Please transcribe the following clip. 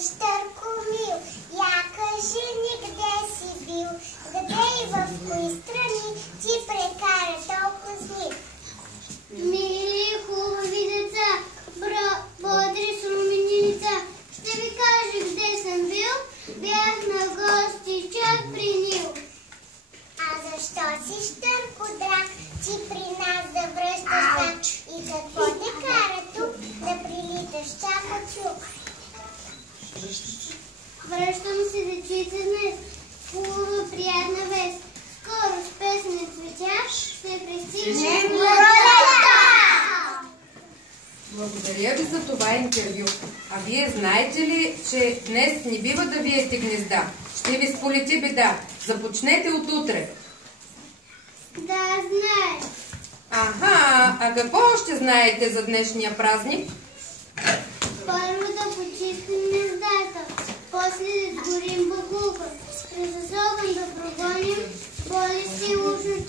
Щъркомил, я кажи ни къде си бил, къде и в кои страни ти прекара толкова дни. Мили, хубави деца, бодри с румени лица, ще ви кажа къде съм бил, бях на гости чак при Нил. А защо си щъркодрак, ти при нас да връщаш пак и какво те кара тук да прилиташ чак от юг? Връщам се дечица днес, хубава приятна вест. Скоро с песен и цветя ще пристигне пролетта! Благодаря ви за това интервю. А вие знаете ли, че днес не бива да виете гнезда? Ще ви сполети беда. Започнете от утре. Да, знаеш. Аха, а какво още знаете за днешния празник? Първо да почистим гнездата, после да сгорим багулка, през огън да прогоним болести и лошо